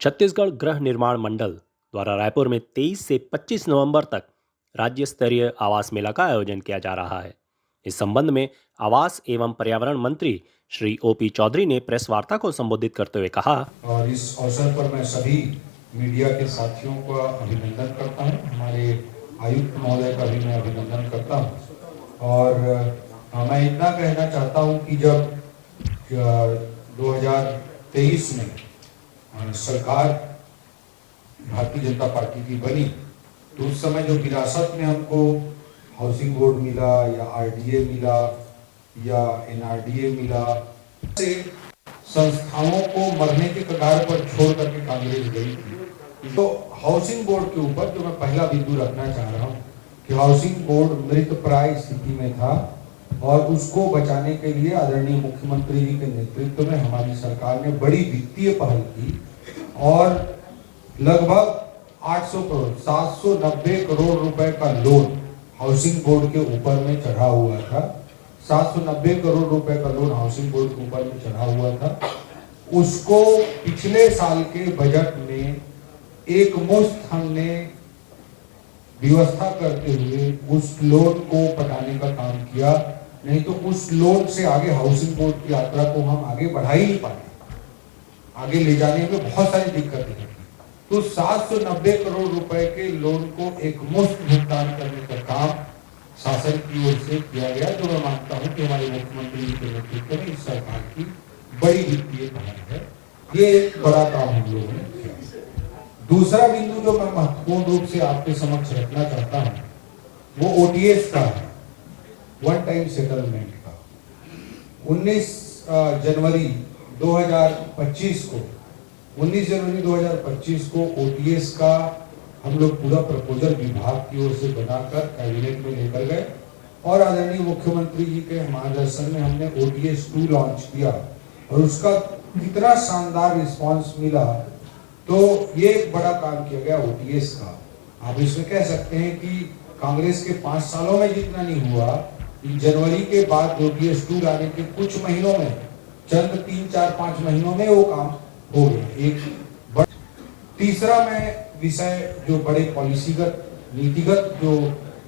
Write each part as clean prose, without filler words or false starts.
छत्तीसगढ़ गृह निर्माण मंडल द्वारा रायपुर में 23 से 25 नवंबर तक राज्य स्तरीय आवास मेला का आयोजन किया जा रहा है। इस संबंध में आवास एवं पर्यावरण मंत्री श्री ओपी चौधरी ने प्रेस वार्ता को संबोधित करते हुए कहा। और इस अवसर पर मैं सभी मीडिया के साथियों का अभिनंदन करता हूं, हमारे आयुक्त महोदय का भी मैं अभिनंदन करता हूं। और मैं इतना कहना चाहता हूं कि जब 2023 में सरकार भारतीय जनता पार्टी की बनी तो उस समय जो विरासत में हमको हाउसिंग बोर्ड मिला या आरडीए मिला या एनआरडीए मिला, से संस्थाओं को मरने के कगार पर छोड़ करके कांग्रेस गई थी। तो हाउसिंग बोर्ड के ऊपर जो मैं पहला बिंदु रखना चाह रहा हूँ कि हाउसिंग बोर्ड मृतप्राय स्थिति में था और उसको बचाने के लिए आदरणीय मुख्यमंत्री जी के नेतृत्व में हमारी सरकार ने बड़ी वित्तीय पहल की और लगभग 800 करोड़ 790 करोड़ रुपए का लोन हाउसिंग बोर्ड के ऊपर में चढ़ा हुआ था। 790 करोड़ रुपए का लोन हाउसिंग बोर्ड के ऊपर में चढ़ा हुआ था। उसको पिछले साल के बजट में एक मुश्त हमने व्यवस्था करते हुए उस लोन को पटाने का काम किया, नहीं तो उस लोन से आगे हाउसिंग बोर्ड की यात्रा को हम आगे बढ़ा ही नहीं पाए, आगे ले जाने में बहुत सारी दिक्कतें हैं। तो 790 करोड़ रुपए के लोन को एक मुफ्त भुगतान करने का काम शासन की ओर से किया गया, जो मैं मानता हूं कि हमारे मुख्यमंत्री जी के नेतृत्व में इस सरकार की बड़ी वित्तीय पहल है। ये एक बड़ा काम हम लोगों ने किया। दूसरा बिंदु जो मैं महत्वपूर्ण रूप से आपके समक्ष रखना चाहता हूं वो ओटीएस का है, वन टाइम सेटलमेंट का। 19 जनवरी 2025 को ओटीएस का हम लोग पूरा प्रपोजल विभाग की ओर से बनाकर कैबिनेट में लेकर गए और आदरणीय मुख्यमंत्री जी के मार्गदर्शन में हमने ओटीएस 2 लॉन्च किया और उसका इतना शानदार रिस्पांस मिला, तो ये एक बड़ा काम किया गया ओटीएस का। आप इसमें कह सकते हैं कि कांग्रेस के 5 सालों में जितना नहीं हुआ, जनवरी के बाद ओटीएस 2 लाने के कुछ महीनों में, चंद 3-4-5 महीनों में वो काम हो गया। एक तीसरा मैं विषय जो बड़े पॉलिसीगत नीतिगत जो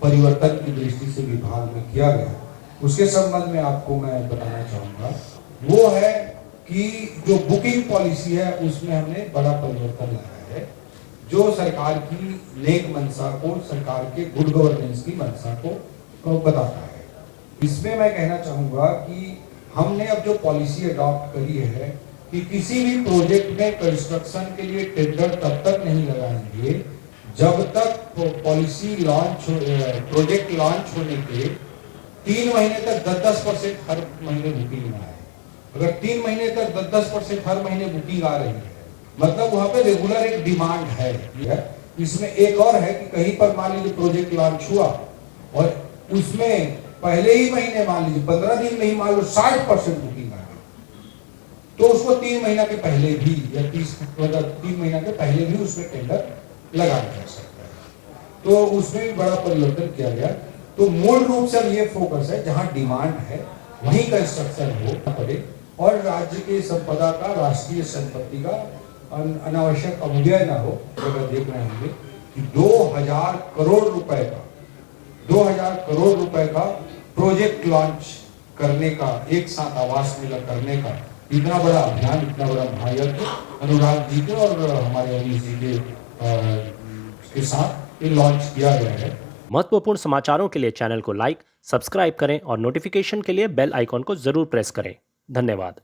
परिवर्तन की दृष्टि से विभाग में किया गया, उसके संबंध में आपको मैं बताना चाहूंगा, वो है कि जो बुकिंग पॉलिसी है उसमें हमने बड़ा परिवर्तन लाया है, जो सरकार की नेक मंशा को, सरकार के गुड गवर्नेंस की मंशा को बताता है। इसमें मैं कहना चाहूंगा कि हमने अब जो पॉलिसी अडॉप्ट करी है कि किसी भी प्रोजेक्ट में कंस्ट्रक्शन के लिए टेंडर तब तक नहीं लगाएंगे जब तक पॉलिसी लॉन्च प्रोजेक्ट लॉन्च होने के 3 महीने तक 10% हर महीने बुकिंग ना आए। अगर 3 महीने तक 10% हर महीने बुकिंग आ रही है, मतलब वहां पे रेगुलर एक डिमांड है। इसमें एक और है कि कहीं पर मान लीजिए प्रोजेक्ट लॉन्च हुआ और उसमें पहले ही महीने मान लीजिए 15 दिन में ही मान लो 60% बुकिंग आ गई, तो उसको 3 महीना के पहले भी या 3 महीना के पहले भी उसमें टेंडर लगाया जा सकता है। तो उसमें भी बड़ा परिवर्तन किया गया। तो मूल रूप से ये फोकस है जहां डिमांड है वहीं कंस्ट्रक्शन हो पड़े और राज्य के संपदा का, राष्ट्रीय संपत्ति का अनावश्यक अपव्यय ना हो। अगर देख रहे होंगे कि 2000 करोड़ रुपए का प्रोजेक्ट लॉन्च करने का, एक साथ आवास मेला करने का इतना बड़ा अभियान, इतना बड़ा महायज्ञ अनुराग जी के और हमारे अनिल जी के साथ ये लॉन्च किया गया है। महत्वपूर्ण समाचारों के लिए चैनल को लाइक, सब्सक्राइब करें और नोटिफिकेशन के लिए बेल आइकॉन को जरूर प्रेस करें। धन्यवाद।